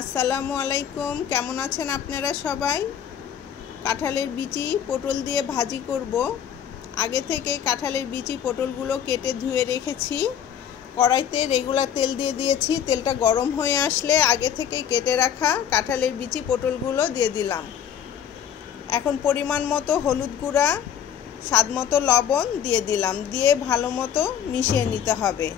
আসসালামু আলাইকুম। কেমন আছেন আপনারা সবাই? কাঁঠালের বিচি পটল দিয়ে ভাজি করব। আগে থেকে কাঁঠালের বিচি পটলগুলো কেটে ধুয়ে রেখেছি। কড়াইতে রেগুলার তেল দিয়ে দিয়েছি। তেলটা গরম হয়ে আসলে আগে থেকে কেটে রাখা কাঁঠালের বিচি পটলগুলো দিয়ে দিলাম। এখন পরিমাণ মতো হলুদ গুঁড়া, স্বাদ মতো লবণ দিয়ে দিলাম। দিয়ে ভালো মতো মিশিয়ে নিতে হবে।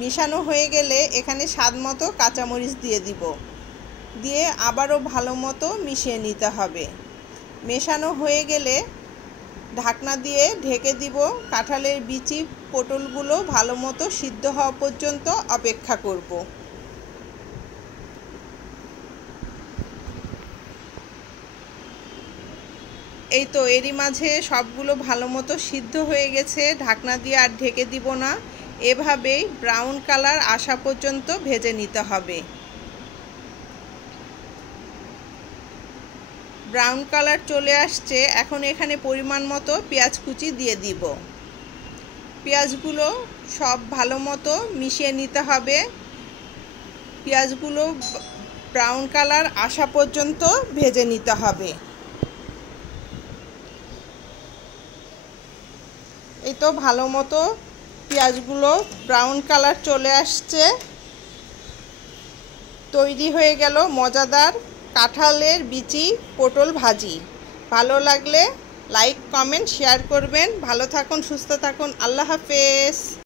মিশানো হয়ে গেলে এখানে স্বাদ মতো কাঁচামরিচ দিয়ে দিব। দিয়ে আবারও ভালো মতো মিশিয়ে নিতে হবে। মেশানো হয়ে গেলে ঢাকনা দিয়ে ঢেকে দিব। কাঁঠালের বিচি পটলগুলো ভালো মতো সিদ্ধ হওয়া পর্যন্ত অপেক্ষা করব। এই তো এরই মাঝে সবগুলো ভালো মতো সিদ্ধ হয়ে গেছে। ঢাকনা দিয়ে আর ঢেকে দিব না। এভাবেই ব্রাউন কালার আসা পর্যন্ত ভেজে নিতে হবে। ব্রাউন কালার চলে আসছে। এখন এখানে পরিমাণ মতো পেঁয়াজ কুচি দিয়ে দিব। পেঁয়াজগুলো সব ভালো মতো মিশিয়ে নিতে হবে। পেঁয়াজগুলো ব্রাউন কালার আসা পর্যন্ত ভেজে নিতে হবে। এই তো ভালো মতো পেঁয়াজগুলো ব্রাউন কালার চলে আসছে। তৈরি হয়ে গেল মজাদার কাঁঠালের বিচি পটল ভাজি। ভালো লাগলে লাইক, কমেন্ট, শেয়ার করবেন। ভালো থাকুন, সুস্থ থাকুন। আল্লাহ হাফেজ।